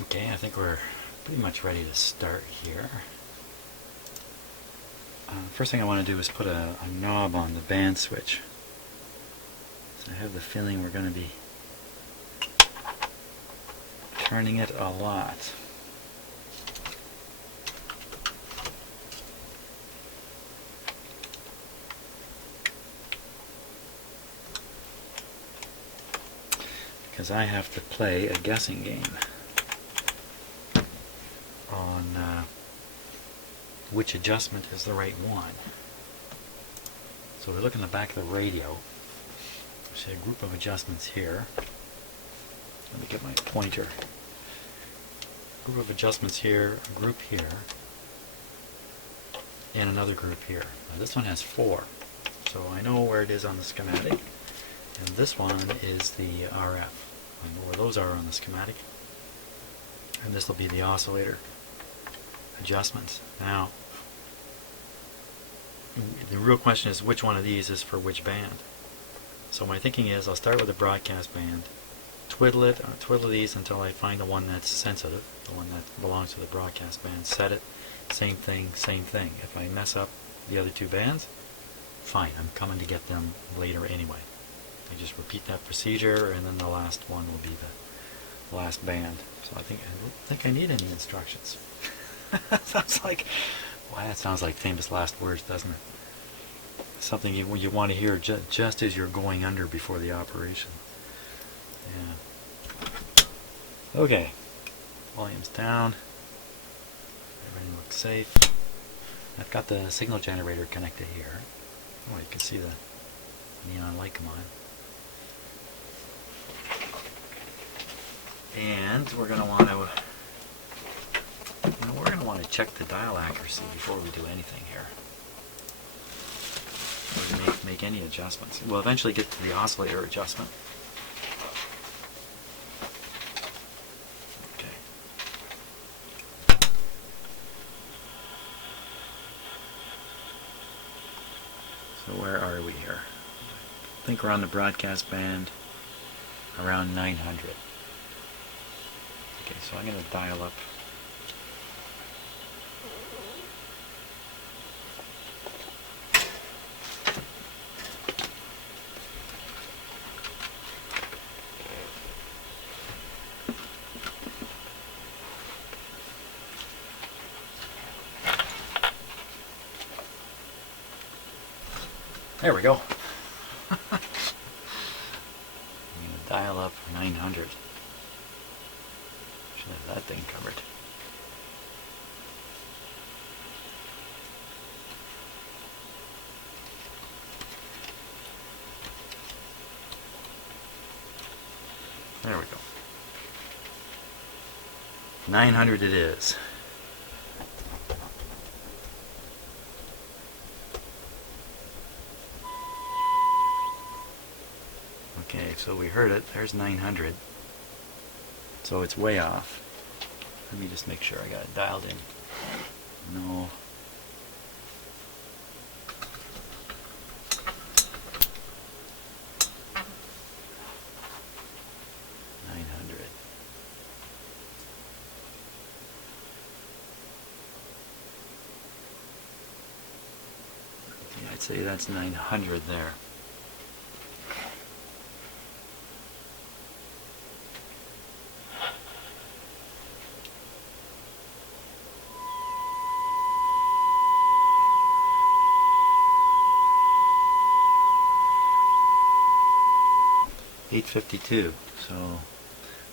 Okay, I think we're pretty much ready to start here. First thing I want to do is put a knob on the band switch. So I have the feeling we're going to be turning it a lot. Because I have to play a guessing game on which adjustment is the right one. So we look in the back of the radio. We see a group of adjustments here. Let me get my pointer. Group of adjustments here, a group here, and another group here. Now this one has 4, so I know where it is on the schematic. And this one is the RF. I know where those are on the schematic. And this will be the oscillator adjustments. Now, the real question is which one of these is for which band. So my thinking is I'll start with the broadcast band, twiddle these until I find the one that's sensitive, the one that belongs to the broadcast band, set it, same thing, same thing. If I mess up the other 2 bands, fine, I'm coming to get them later anyway. I just repeat that procedure, and then the last one will be the last band. So I don't think I need any instructions. Sounds like, well, that sounds like famous last words, doesn't it? Something you want to hear just as you're going under before the operation. Yeah. Okay. Volume's down. Everything looks safe. I've got the signal generator connected here. Oh, you can see the neon light come on. And we're going to want to check the dial accuracy before we do anything here. Or to make any adjustments. We'll eventually get to the oscillator adjustment. Okay. So where are we here? I think we're on the broadcast band around 900. Okay, so I'm going to dial up. There we go. I'm going to dial up 900. Should have that thing covered. There we go. 900 it is. Okay, so we heard it. There's 900. So it's way off. Let me just make sure I got it dialed in. No. I'd say that's 900 there. .852, so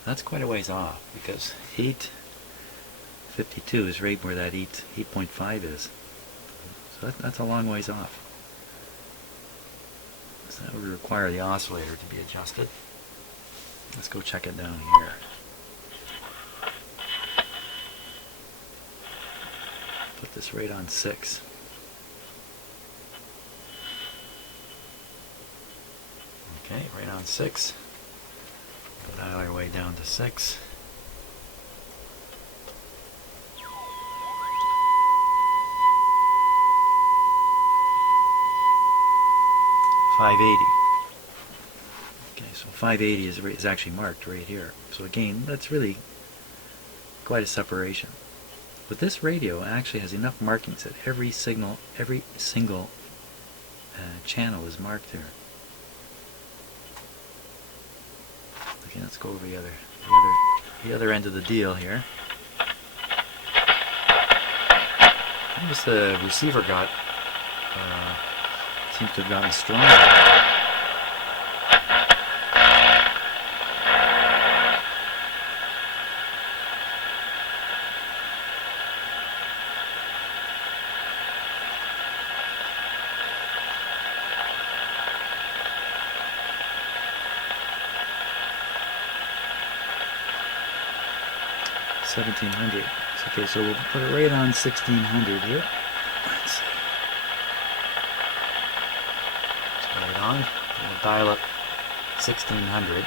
that's quite a ways off, because 852 is right where that 8.5 is. So that's a long ways off. So that would require the oscillator to be adjusted. Let's go check it down here. Put this right on 6. Okay, right on 6. Go dial our way down to 6. .580. Okay, so 580 is actually marked right here. So again, that's really quite a separation. But this radio actually has enough markings that every single channel is marked there. Okay, let's go over the other end of the deal here. Notice the receiver seems to have gotten stronger. $1,700. Okay, so we'll put it right on 1,600 here. Let's see. So right on. We'll dial up 1,600.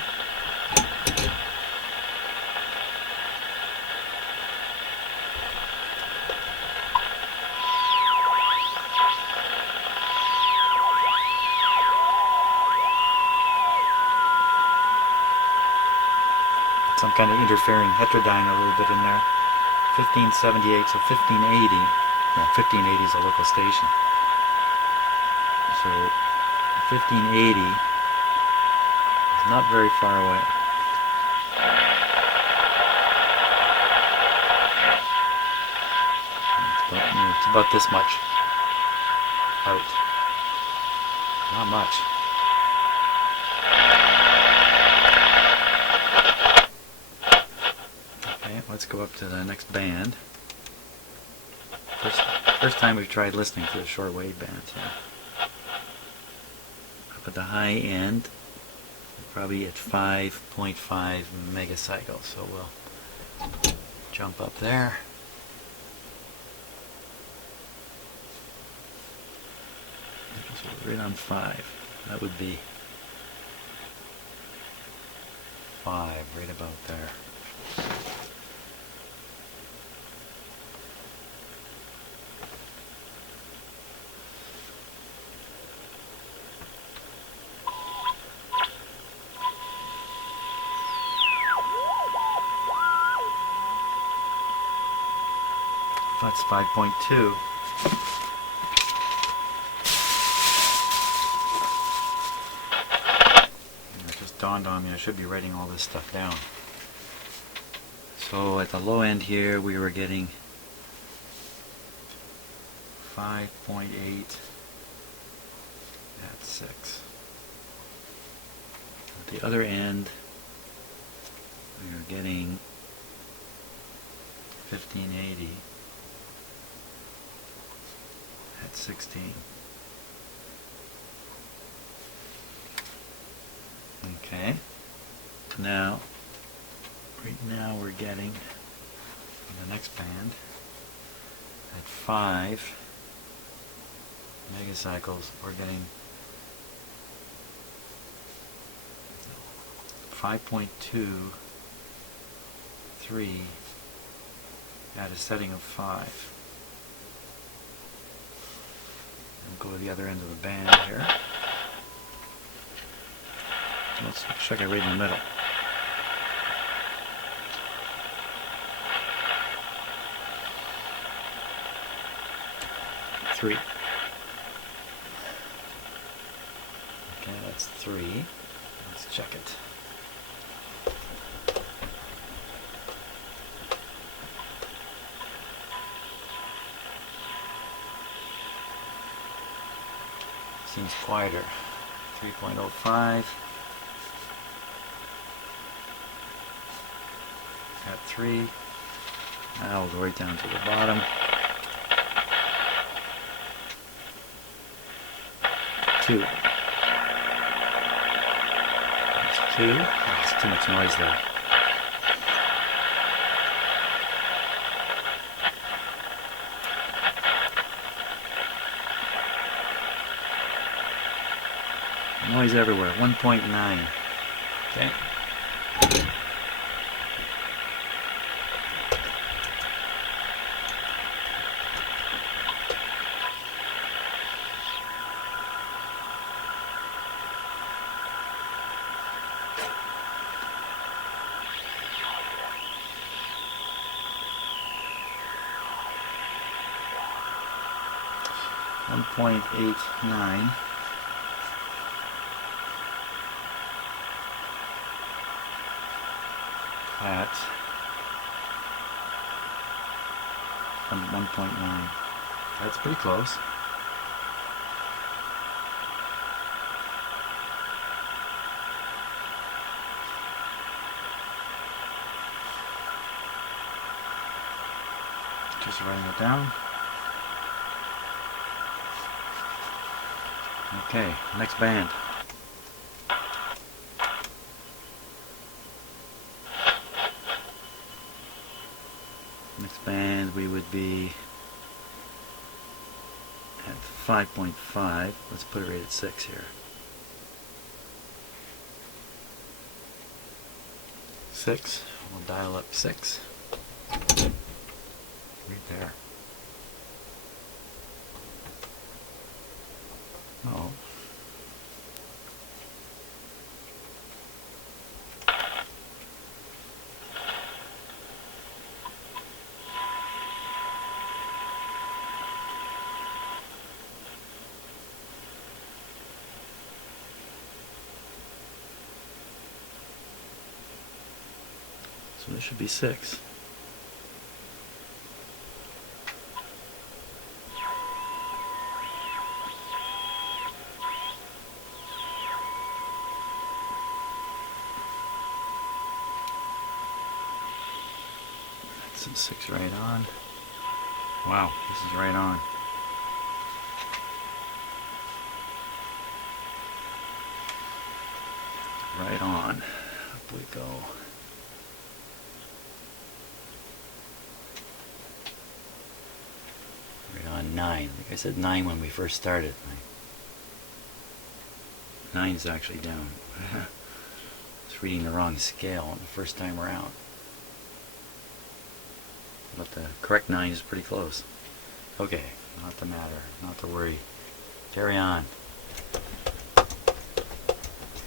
Some kind of interfering heterodyne a little bit in there. 1578, so 1580. Yeah, 1580 is a local station. So 1580 is not very far away. It's about this much out. Not much. Let's go up to the next band. First time we've tried listening to the shortwave band. So up at the high end, probably at 5.5 megacycles. So we'll jump up there. So we're right on 5. That would be 5, right about there. That's 5.2. It just dawned on me I should be writing all this stuff down. So at the low end here we were getting 5.8 at 6. At the other end we were getting 1580 at 16. Okay. Now, right now we're getting in the next band at 5 megacycles. We're getting 5.23 at a setting of 5. Go to the other end of the band here. Let's check it right in the middle. Three. Okay, that's 3. Let's check it. Seems quieter. 3.05 at 3. Now we'll go right down to the bottom. 2. That's 2. There's too much noise there. Noise everywhere. 1.9. Okay. 1.89 at 1.9. That's pretty close. Just writing it down. Okay, next band. Next band we would be at 5.5. Let's put it right at 6 here. 6. We'll dial up 6. Right there. Oh. So this should be 6. That's 6 right on. Wow, this is right on. Right on. Up we go. Right on 9. I think I said 9 when we first started. 9 is actually down. I was reading the wrong scale the first time around. But the correct 9 is pretty close. Okay, not to matter, not to worry. Carry on.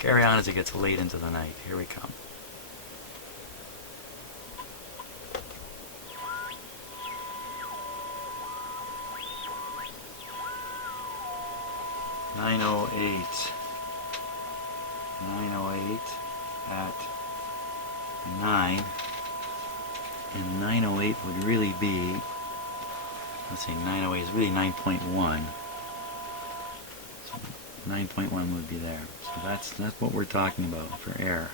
Carry on as it gets late into the night. Here we come. .908 at 9, and 908 would really be, let's see, 908 is really 9.1. So 9.1 would be there. So that's what we're talking about for air.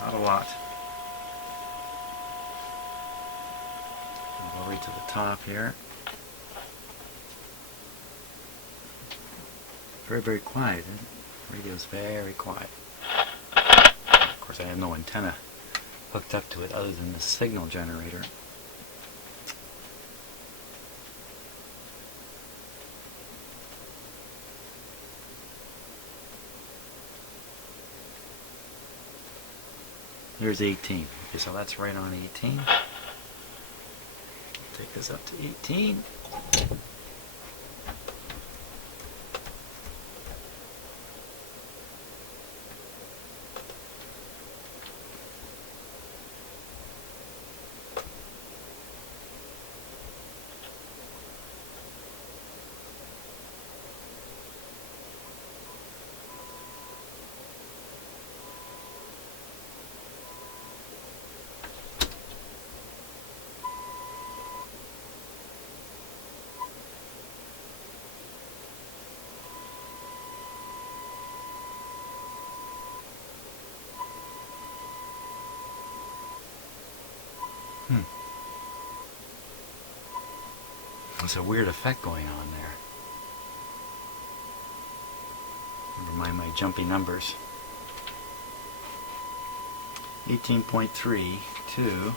Not a lot. We'll go right to the top here. Very, very quiet. The radio's very quiet. Of course, I have no antenna hooked up to it other than the signal generator. Here's 18. Okay, so that's right on 18. Take this up to 18. There's a weird effect going on there. Never mind my jumpy numbers. 18.32.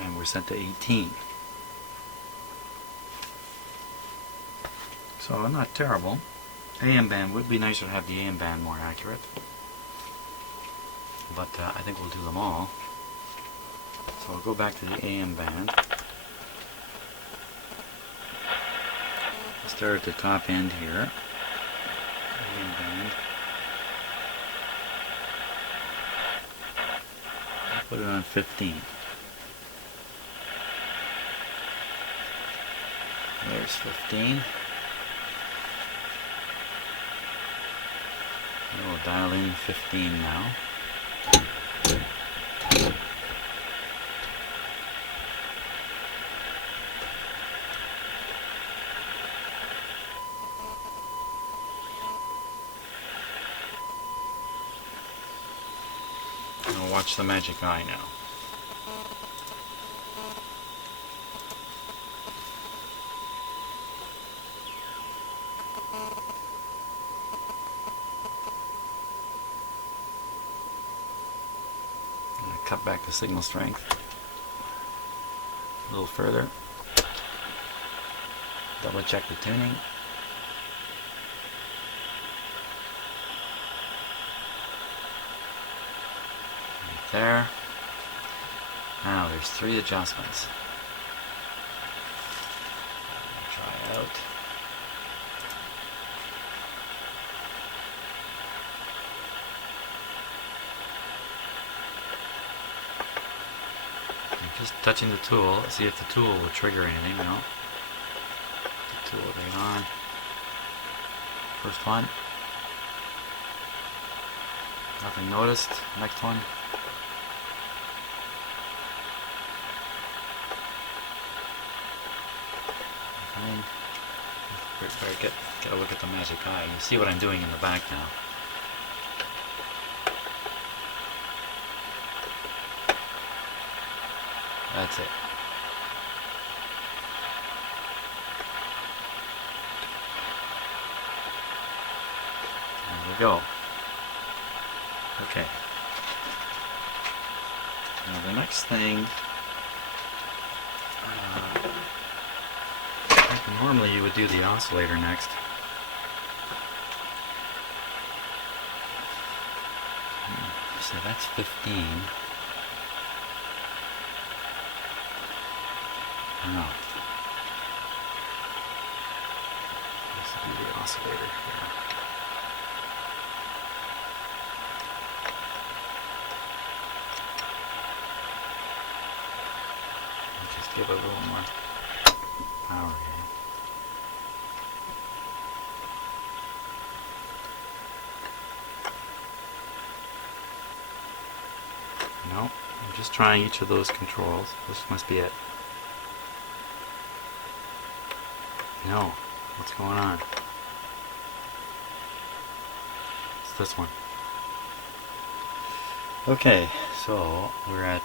And we're set to 18. So not terrible. AM band would be nicer to have the AM band more accurate. But I think we'll do them all. So I'll go back to the AM band. I'll start at the top end here. AM band. put it on 15. There's 15. And we'll dial in 15 now. And we'll watch the magic eye now. Cut back the signal strength a little further. Double check the tuning. Right there. Now there's 3 adjustments. Try out. Just touching the tool, see if the tool will trigger anything. No. The tool right on. First one. Nothing noticed. Next one. Nothing. Better get a look at the magic eye. You see what I'm doing in the back now. That's it. There we go. Okay. Now the next thing, normally you would do the oscillator next. So that's 15. No. This will be the oscillator here. Just give it a little more power here. No, I'm just trying each of those controls. This must be it. No, what's going on? It's this one. Okay, so we're at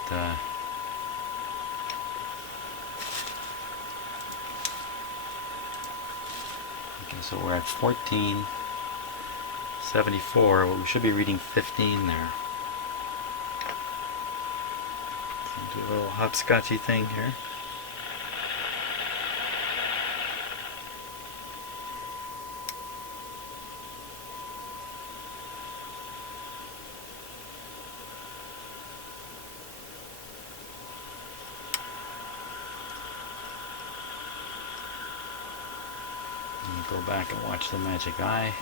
okay, so we're at 1474. Well, we should be reading 15 there. So do a little hopscotchy thing here. Go back and watch the magic eye.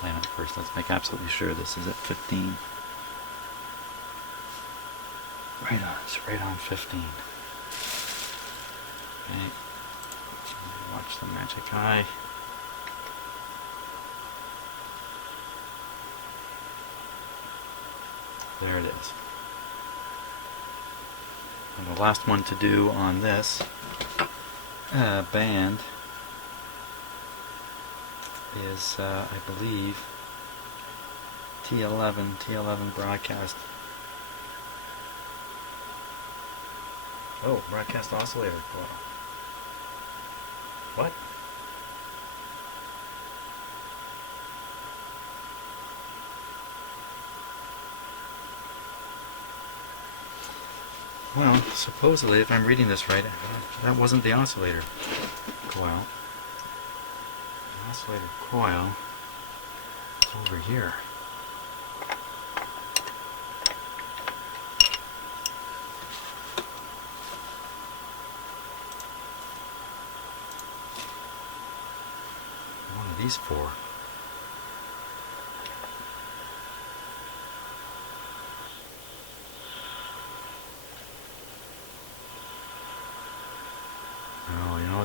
Play on it first. Let's make absolutely sure this is at 15. Right on. It's right on 15. Okay. Watch the magic eye. There it is. And the last one to do on this band is, I believe, T11 broadcast. Oh, broadcast oscillator coil. What? Well, supposedly, if I'm reading this right, that wasn't the oscillator coil. The oscillator coil is over here. One of these four.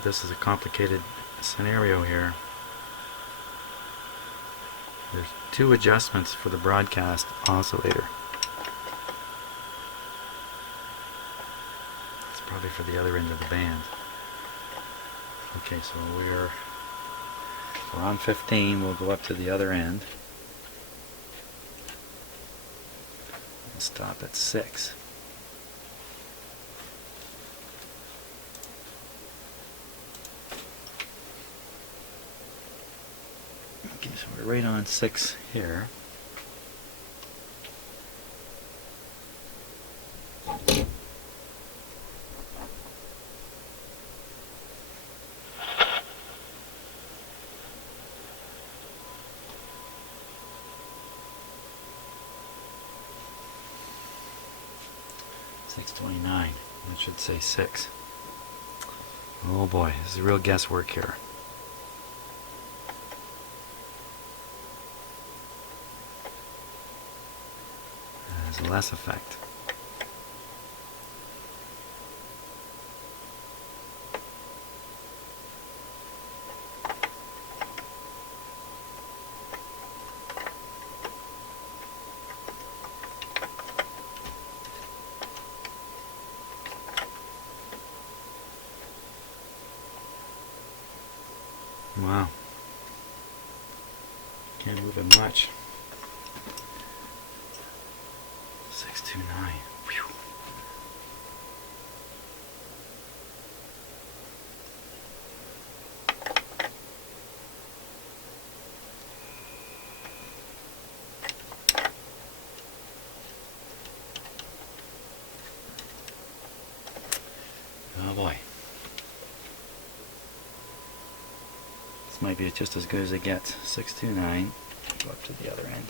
this is a complicated scenario here. There's two adjustments for the broadcast oscillator. It's probably for the other end of the band. Okay, so we're on 15. We'll go up to the other end. We'll stop at 6. Okay, so we're right on 6 here. $6.29. That should say 6. Oh boy, this is real guesswork here. Has less effect. Wow. Can't move it much. 629. Whew. Oh boy. This might be just as good as it gets. 629. Go up to the other end.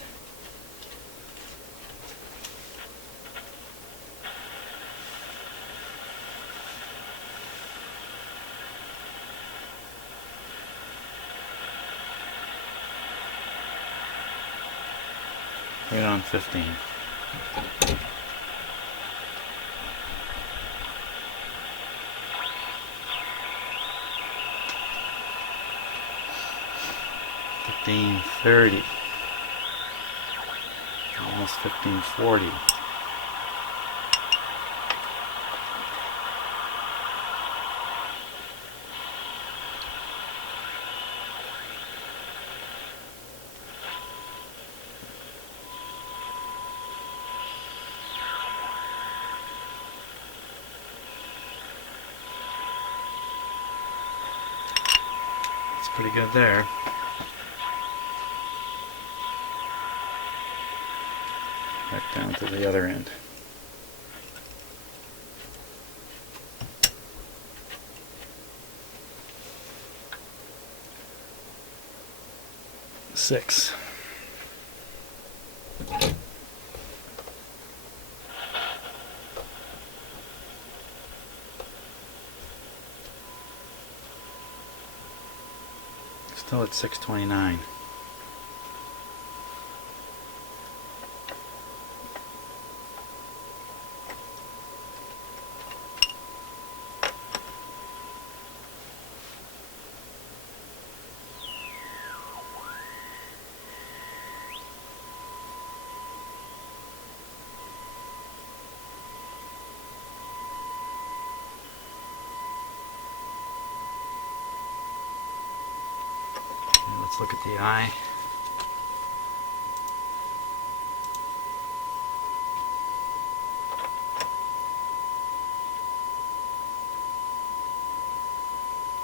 Right on 15. $15.30. Almost $15.40. It's pretty good there. Back down to the other end. Six. Still at 629. Let's look at the eye.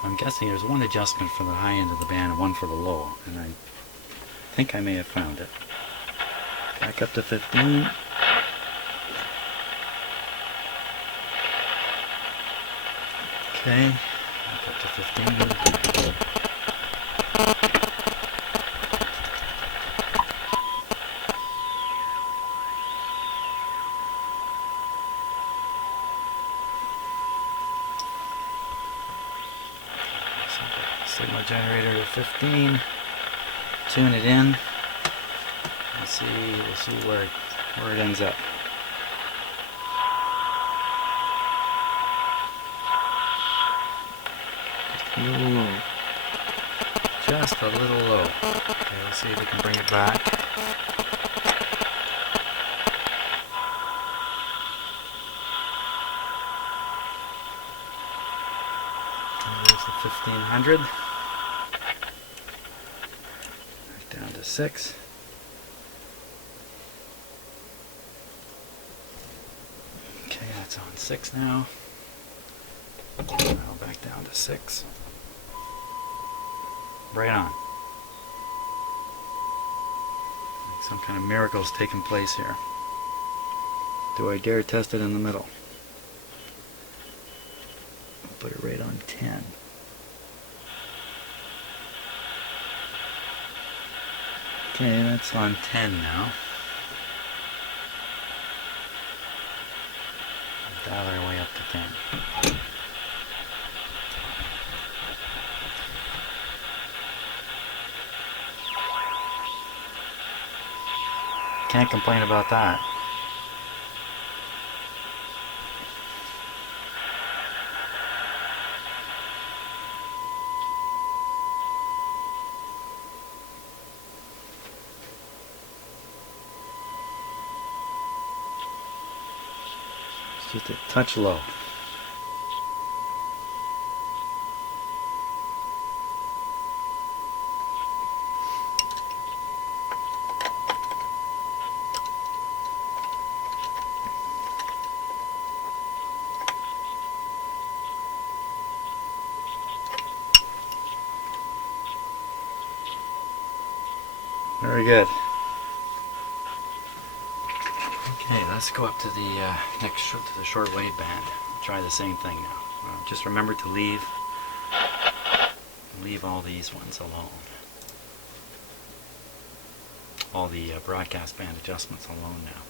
I'm guessing there's one adjustment for the high end of the band and one for the low, and I think I may have found it. Back up to 15. Okay, back up to 15. Signal generator to 15. Tune it in. We'll see where it ends up. Just Just a little low. Okay, let's see if we can bring it back. There's the 1500. Right down to 6. Okay, that's on 6 now. Now back down to 6. Right on. Like some kind of miracle's taking place here. Do I dare test it in the middle? I'll put it right on 10. Okay, that's on 10 now. Dial our way up to 10. Can't complain about that. It's just a touch low. Very good. Okay, let's go up to the to the short wave band. Try the same thing now. Just remember to leave all these ones alone. All the broadcast band adjustments alone now.